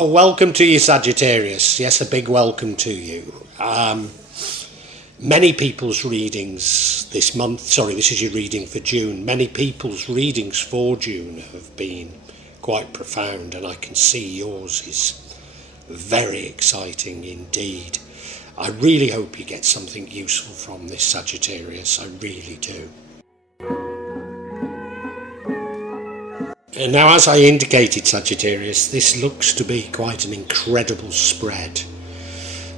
Welcome to you, Sagittarius. Yes, a big welcome to you. Many people's readings this month, this is your reading for June, many people's readings for June have been quite profound, and I can see yours is very exciting indeed. I really hope you get something useful from this, Sagittarius. I really do. And now, as I indicated, Sagittarius, this looks to be quite an incredible spread.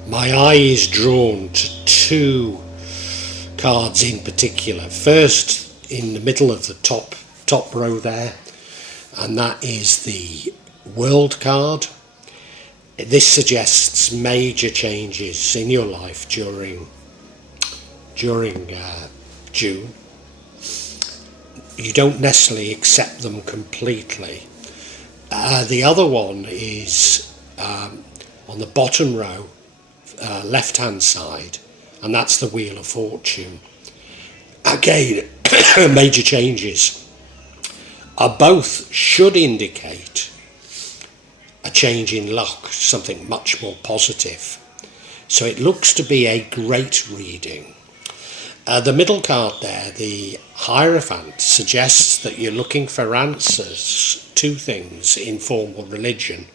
My eye is drawn to two cards in particular. First, in the middle of the top row there, and that is the World card. This suggests major changes in your life during June. You don't necessarily accept them completely. The other one is on the bottom row, left hand side, and that's the Wheel of Fortune. Again, major changes. Both should indicate a change in luck, something much more positive. So it looks to be a great reading. The middle card there, the Hierophant, suggests that you're looking for answers to things in formal religion,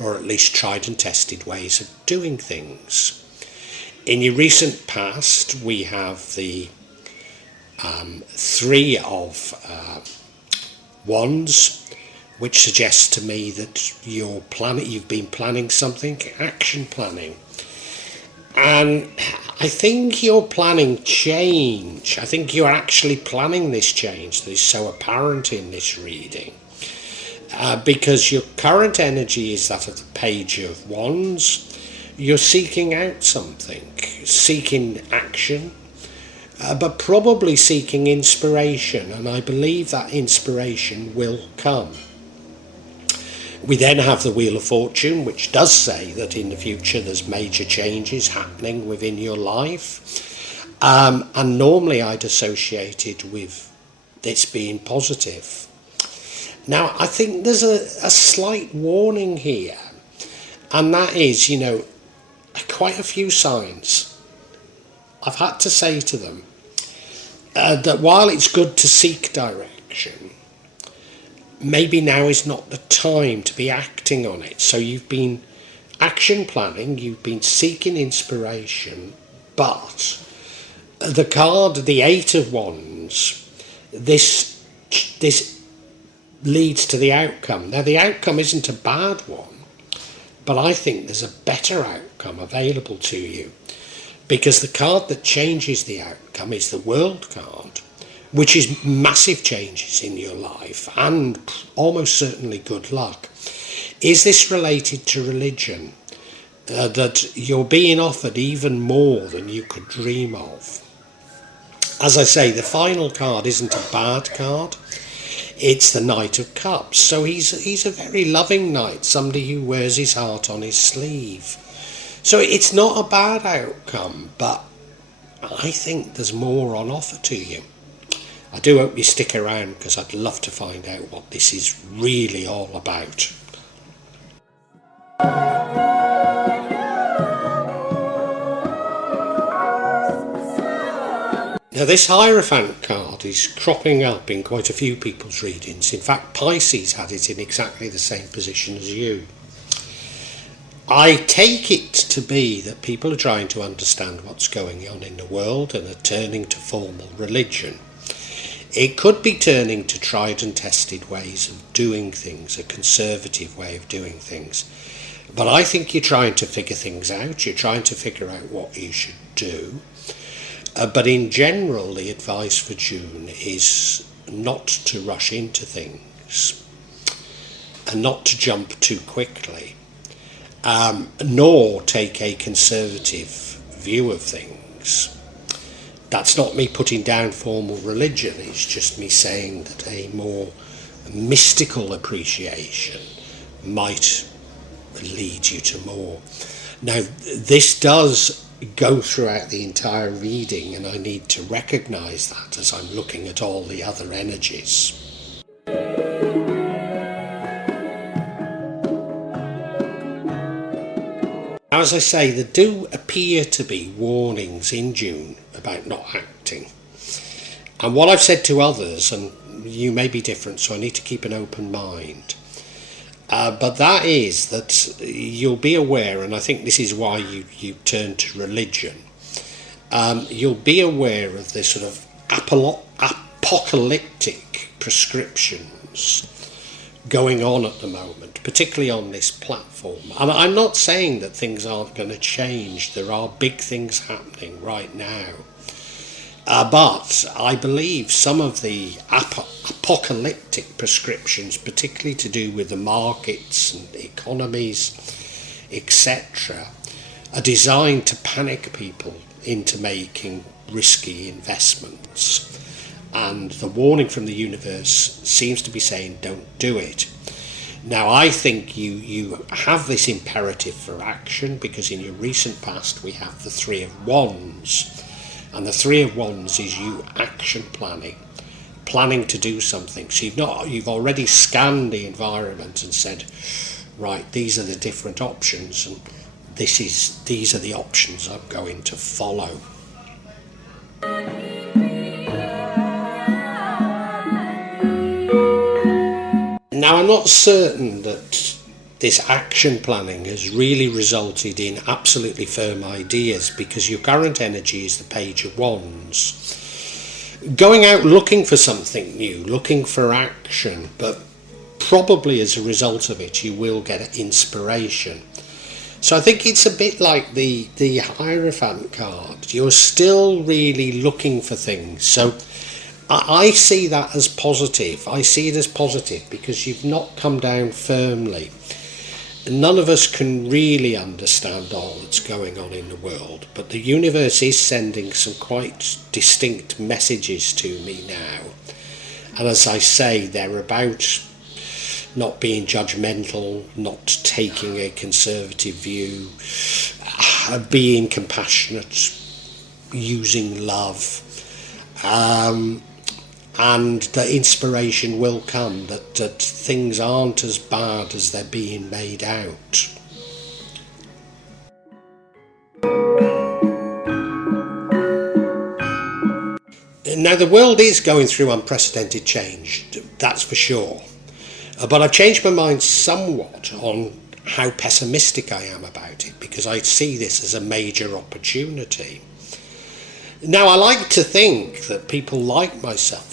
or at least tried and tested ways of doing things. In your recent past, we have the Three of Wands, which suggests to me that you've been planning something, action planning. And I think you're planning change. I think you're actually planning this change that is so apparent in this reading. Because your current energy is that of the Page of Wands. You're seeking out something, seeking action, but probably seeking inspiration. And I believe that inspiration will come. We then have the Wheel of Fortune, which does say that in the future there's major changes happening within your life. And normally I'd associate it with this being positive. Now, I think there's a slight warning here, and that is, quite a few signs. I've had to say to them that while it's good to seek direction, maybe now is not the time to be acting on it. So you've been action planning, you've been seeking inspiration, but the card, the Eight of Wands, this leads to the outcome. Now, the outcome isn't a bad one, but I think there's a better outcome available to you, because the card that changes the outcome is the World card, which is massive changes in your life and almost certainly good luck. Is this related to religion? That you're being offered even more than you could dream of? As I say, the final card isn't a bad card. It's the Knight of Cups. So he's a very loving knight, somebody who wears his heart on his sleeve. So it's not a bad outcome, but I think there's more on offer to you. I do hope you stick around, because I'd love to find out what this is really all about. Now, this Hierophant card is cropping up in quite a few people's readings. In fact, Pisces had it in exactly the same position as you. I take it to be that people are trying to understand what's going on in the world and are turning to formal religion. It could be turning to tried and tested ways of doing things, a conservative way of doing things. But I think you're trying to figure things out, you're trying to figure out what you should do. But in general, the advice for June is not to rush into things and not to jump too quickly, nor take a conservative view of things. That's not me putting down formal religion, it's just me saying that a more mystical appreciation might lead you to more. Now, this does go throughout the entire reading, and I need to recognise that as I'm looking at all the other energies. As I say, there do appear to be warnings in June about not acting. And what I've said to others, and you may be different, so I need to keep an open mind. But that is that you'll be aware, and I think this is why you turn to religion. You'll be aware of this sort of apocalyptic prescriptions going on at the moment, particularly on this platform. And I'm not saying that things aren't going to change. There are big things happening right now. But I believe some of the apocalyptic prescriptions, particularly to do with the markets and economies, etc., are designed to panic people into making risky investments. And the warning from the universe seems to be saying don't do it. Now I think you have this imperative for action, because in your recent past we have the Three of Wands, and the Three of Wands is you action planning to do something. So you've already scanned the environment and said, right, these are the different options, and these are the options I'm going to follow. Now, I'm not certain that this action planning has really resulted in absolutely firm ideas, because your current energy is the Page of Wands. Going out looking for something new, looking for action, but probably as a result of it you will get inspiration. So I think it's a bit like the Hierophant card. You're still really looking for things. So I see that as positive. I see it as positive because you've not come down firmly. None of us can really understand all that's going on in the world, but the universe is sending some quite distinct messages to me now. And as I say, they're about not being judgmental, not taking a conservative view, being compassionate, using love, and the inspiration will come that things aren't as bad as they're being made out. Now the world is going through unprecedented change, that's for sure. But I've changed my mind somewhat on how pessimistic I am about it, because I see this as a major opportunity. Now I like to think that people like myself,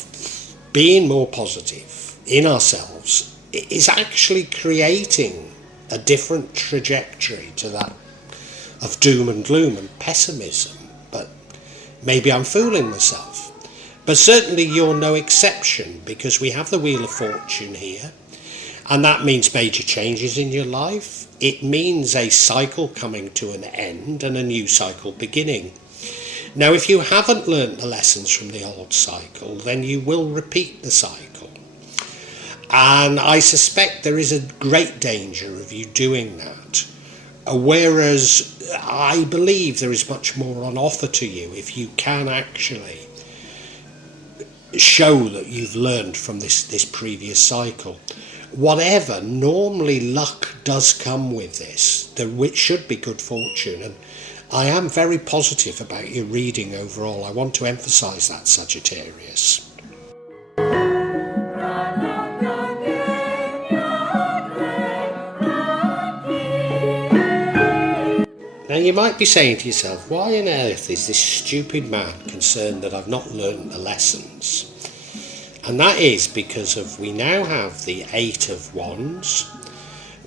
being more positive in ourselves, is actually creating a different trajectory to that of doom and gloom and pessimism. But maybe I'm fooling myself. But certainly you're no exception, because we have the Wheel of Fortune here. And that means major changes in your life. It means a cycle coming to an end and a new cycle beginning. Now, if you haven't learnt the lessons from the old cycle, then you will repeat the cycle. And I suspect there is a great danger of you doing that. Whereas I believe there is much more on offer to you if you can actually show that you've learned from this previous cycle. Whatever, normally luck does come with this, which should be good fortune, and I am very positive about your reading overall. I want to emphasise that, Sagittarius. Now you might be saying to yourself, why on earth is this stupid man concerned that I've not learnt the lessons? And that is because we now have the Eight of Wands,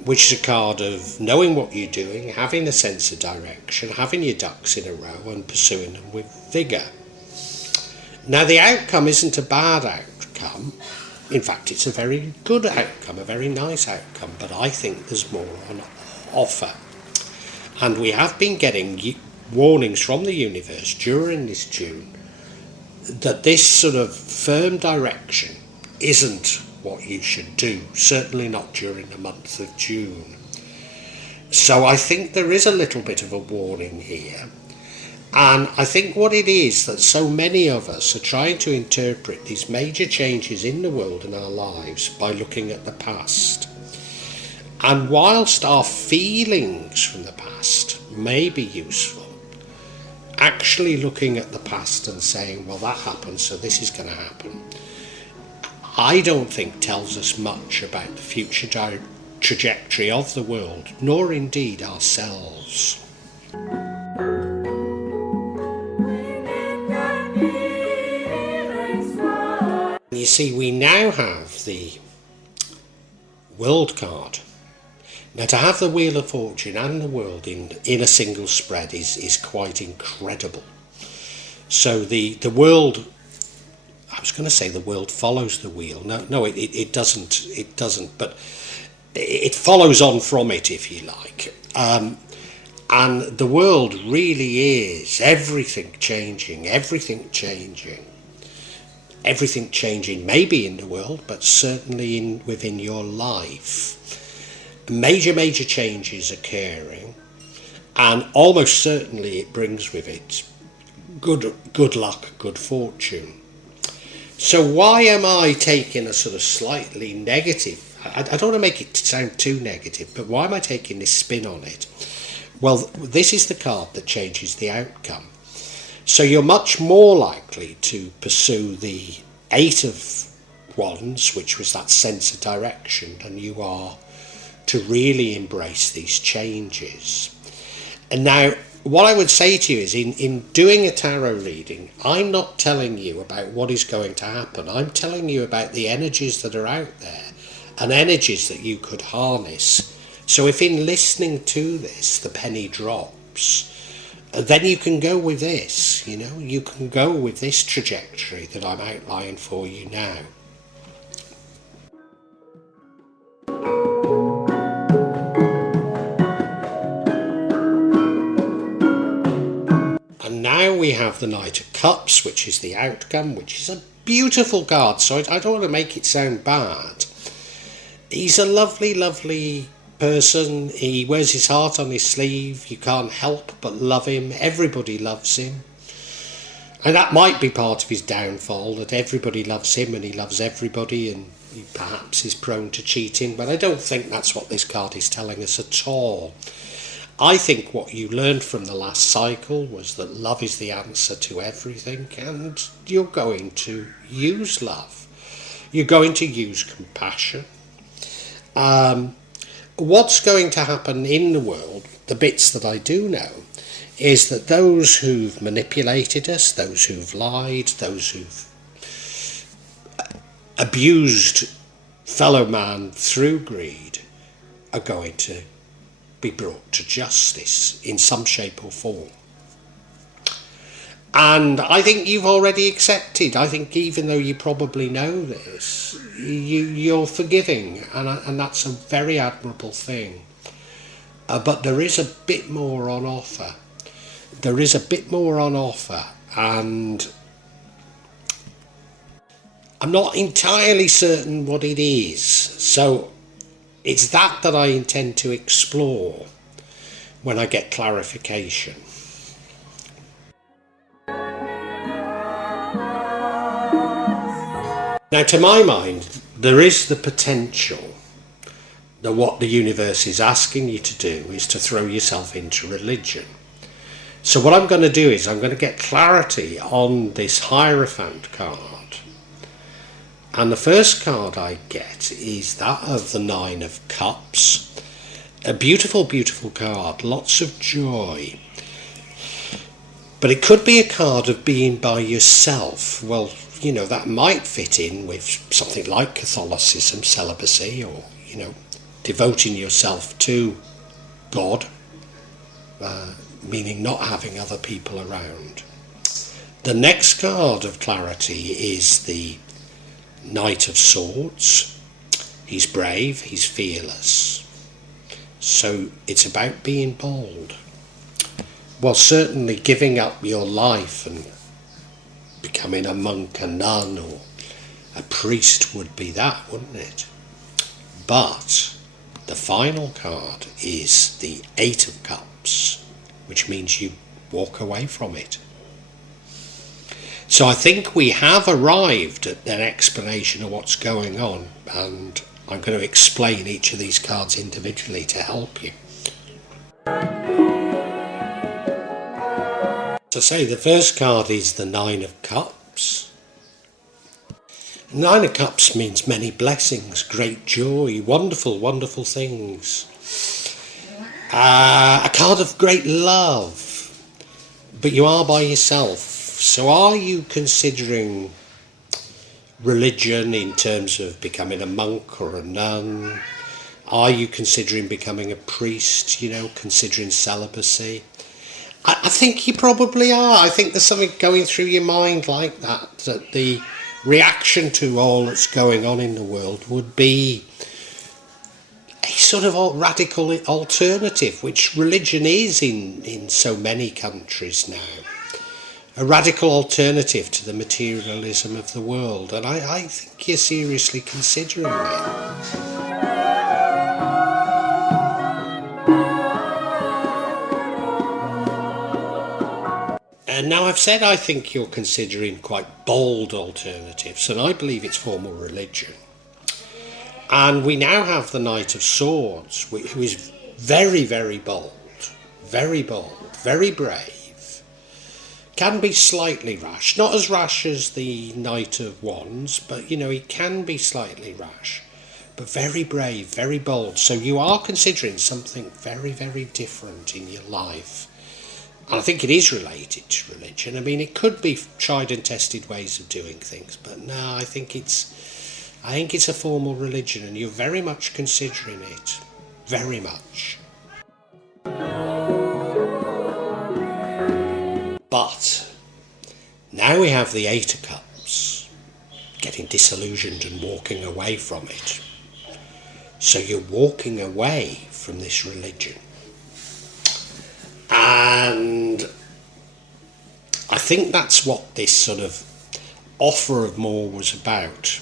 which is a card of knowing what you're doing, having a sense of direction, having your ducks in a row and pursuing them with vigour. Now the outcome isn't a bad outcome. In fact, it's a very good outcome, a very nice outcome, but I think there's more on offer. And we have been getting warnings from the universe during this June that this sort of firm direction isn't what you should do, certainly not during the month of June. So I think there is a little bit of a warning here. And I think what it is that so many of us are trying to interpret these major changes in the world and our lives by looking at the past. And whilst our feelings from the past may be useful. Actually looking at the past and saying, well, that happened, so this is going to happen, I don't think tells us much about the future trajectory of the world, nor indeed ourselves. You see, we now have the World card. Now, to have the Wheel of Fortune and the World in a single spread is quite incredible. So the World, I was going to say the World follows the Wheel. No, it doesn't. It doesn't. But it follows on from it, if you like. And the world really is everything changing, maybe in the world, but certainly within your life. Major changes occurring, and almost certainly it brings with it good luck, good fortune. So why am I taking a sort of slightly negative, I don't want to make it sound too negative, but why am I taking this spin on it? Well, this is the card that changes the outcome. So you're much more likely to pursue the Eight of Wands, which was that sense of direction, than you are to really embrace these changes. And now, what I would say to you is, in doing a tarot reading, I'm not telling you about what is going to happen. I'm telling you about the energies that are out there and energies that you could harness. So if in listening to this, the penny drops, then you can go with this, you can go with this trajectory that I'm outlining for you now. And now we have the Knight of Cups, which is the outcome, which is a beautiful card, so I don't want to make it sound bad. He's a lovely person. He wears his heart on his sleeve. You can't help but love him. Everybody loves him. And that might be part of his downfall, that everybody loves him and he loves everybody, and he perhaps is prone to cheating, but I don't think that's what this card is telling us at all. I think what you learned from the last cycle was that love is the answer to everything, and you're going to use love. You're going to use compassion. What's going to happen in the world, the bits that I do know, is that those who've manipulated us, those who've lied, those who've abused fellow man through greed are going to be brought to justice in some shape or form. And I think you've already accepted. I think even though you probably know this, you're forgiving, and that's a very admirable thing. But there is a bit more on offer. And I'm not entirely certain what it is. So it's that I intend to explore when I get clarification. Now, to my mind, there is the potential that what the universe is asking you to do is to throw yourself into religion. So what I'm going to do is I'm going to get clarity on this Hierophant card. And the first card I get is that of the Nine of Cups. A beautiful card, lots of joy. But it could be a card of being by yourself. Well, that might fit in with something like Catholicism, celibacy, or, devoting yourself to God, meaning not having other people around. The next card of clarity is the Knight of Swords. He's brave, he's fearless. So it's about being bold. Well, certainly giving up your life and becoming a monk, a nun, or a priest would be that, wouldn't it? But the final card is the Eight of Cups, which means you walk away from it. So I think we have arrived at an explanation of what's going on, and I'm going to explain each of these cards individually to help you. To say the first card is the Nine of Cups. Nine of Cups means many blessings, great joy, wonderful, wonderful things. A card of great love, but you are by yourself. So are you considering religion in terms of becoming a monk or a nun? Are you considering becoming a priest, considering celibacy? I think you probably are. I think there's something going through your mind like that the reaction to all that's going on in the world would be a sort of radical alternative, which religion is in so many countries now. A radical alternative to the materialism of the world. And I think you're seriously considering it. And now I've said I think you're considering quite bold alternatives, and I believe it's formal religion. And we now have the Knight of Swords, who is very, very bold, very brave, can be slightly rash, not as rash as the Knight of Wands, but he can be slightly rash, but very brave, very bold. So you are considering something very, very different in your life. And I think it is related to religion. I mean, it could be tried and tested ways of doing things, but no, I think it's a formal religion, and you're very much considering it, very much. But now we have the Eight of Cups, getting disillusioned and walking away from it. So you're walking away from this religion. And I think that's what this sort of offer of more was about.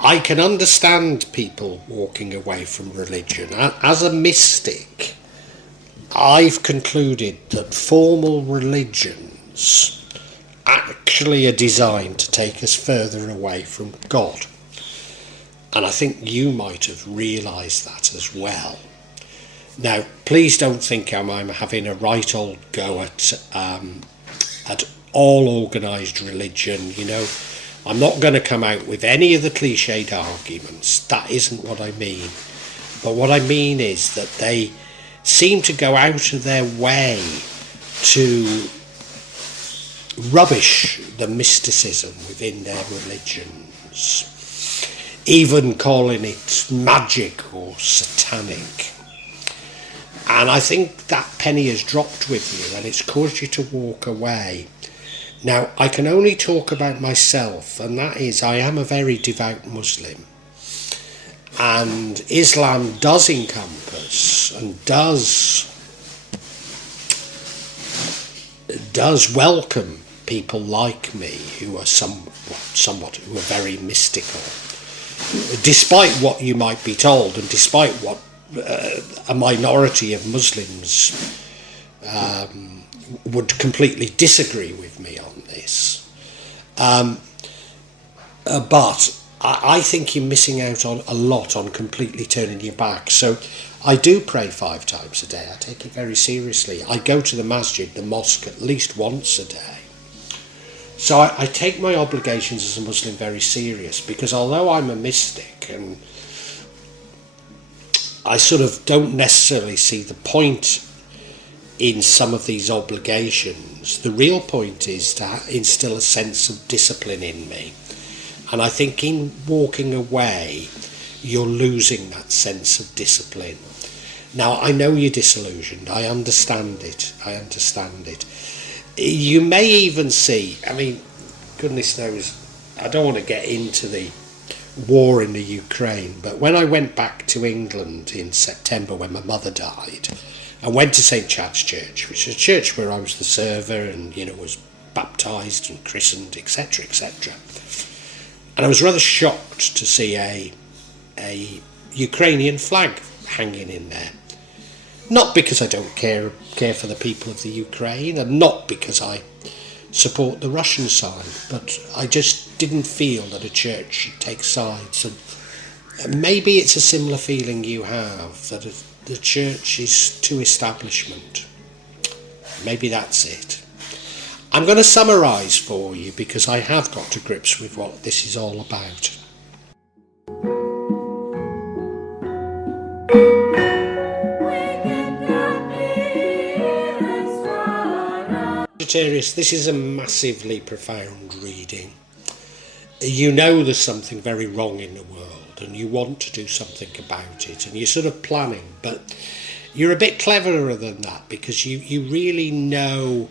I can understand people walking away from religion. As a mystic, I've concluded that formal religions actually are designed to take us further away from God. And I think you might have realised that as well. Now, please don't think I'm having a right old go at all organised religion, I'm not going to come out with any of the cliched arguments. That isn't what I mean. But what I mean is that they seem to go out of their way to rubbish the mysticism within their religions, even calling it magic or satanic. And I think that penny has dropped with you, and it's caused you to walk away. Now, I can only talk about myself, and that is I am a very devout Muslim. And Islam does encompass and does welcome people like me who are somewhat who are very mystical. Despite what you might be told, and despite what a minority of Muslims would completely disagree with me on this. But I think you're missing out on a lot on completely turning your back. So I do pray 5 times a day. I take it very seriously. I go to the masjid, the mosque, at least once a day. So I take my obligations as a Muslim very serious, because although I'm a mystic and I sort of don't necessarily see the point in some of these obligations, the real point is to instill a sense of discipline in me. And I think in walking away, you're losing that sense of discipline. Now, I know you're disillusioned. I understand it. You may even see, goodness knows, I don't want to get into the war in the Ukraine, but when I went back to England in September when my mother died, I went to St Chad's Church, which is a church where I was the server and, was baptised and christened, etc., etc. And I was rather shocked to see a Ukrainian flag hanging in there. Not because I don't care for the people of the Ukraine, and not because I support the Russian side, but I just didn't feel that a church should take sides. And maybe it's a similar feeling you have, that the church is too establishment. Maybe that's it. I'm going to summarise for you because I have got to grips with what this is all about. Sagittarius, this is a massively profound reading. You know there's something very wrong in the world and you want to do something about it, and you're sort of planning, but you're a bit cleverer than that because you really know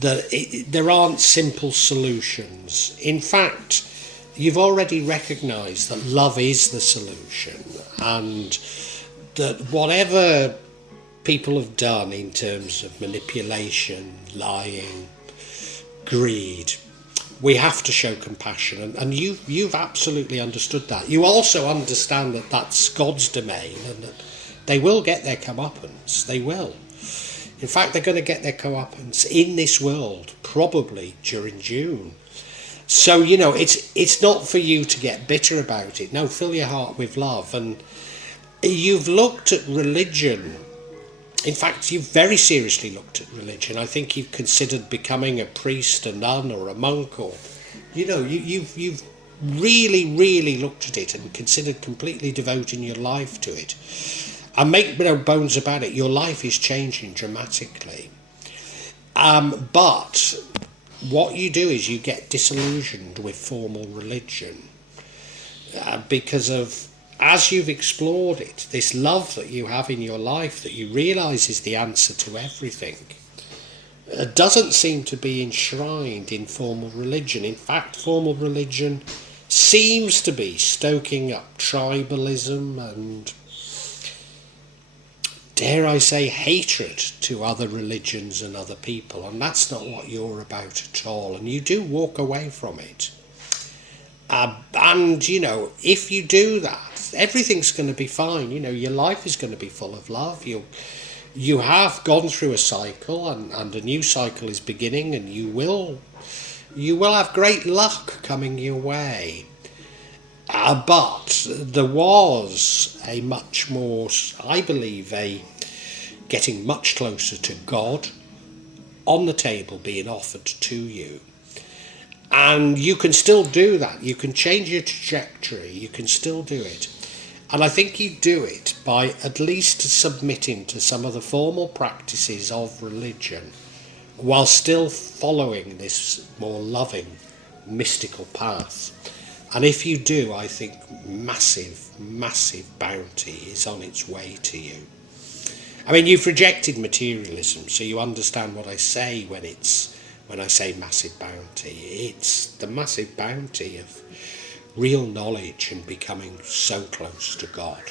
that there aren't simple solutions. In fact, you've already recognised that love is the solution, and that whatever people have done in terms of manipulation, lying, greed, we have to show compassion, and you've absolutely understood that. You also understand that that's God's domain and that they will get their comeuppance. They will. In fact, they're going to get their comeuppance in this world, probably during June. So, it's not for you to get bitter about it. No, fill your heart with love. And you've looked at religion. In fact, you've very seriously looked at religion. I think you've considered becoming a priest, a nun, or a monk, or, you've really, really looked at it and considered completely devoting your life to it. And make no bones about it, your life is changing dramatically. But what you do is you get disillusioned with formal religion because of, as you've explored it, this love that you have in your life that you realise is the answer to everything doesn't seem to be enshrined in formal religion. In fact, formal religion seems to be stoking up tribalism and, dare I say, hatred to other religions and other people, and that's not what you're about at all, and you do walk away from it. And, if you do that, everything's going to be fine. Your life is going to be full of love. You have gone through a cycle, and a new cycle is beginning, and you will have great luck coming your way. But there was a much more, I believe, a getting much closer to God on the table being offered to you. And you can still do that. You can change your trajectory. You can still do it. And I think you do it by at least submitting to some of the formal practices of religion while still following this more loving, mystical path. And if you do, I think massive, massive bounty is on its way to you. I mean, you've rejected materialism, so you understand what I say when I say massive bounty. It's the massive bounty of real knowledge and becoming so close to God.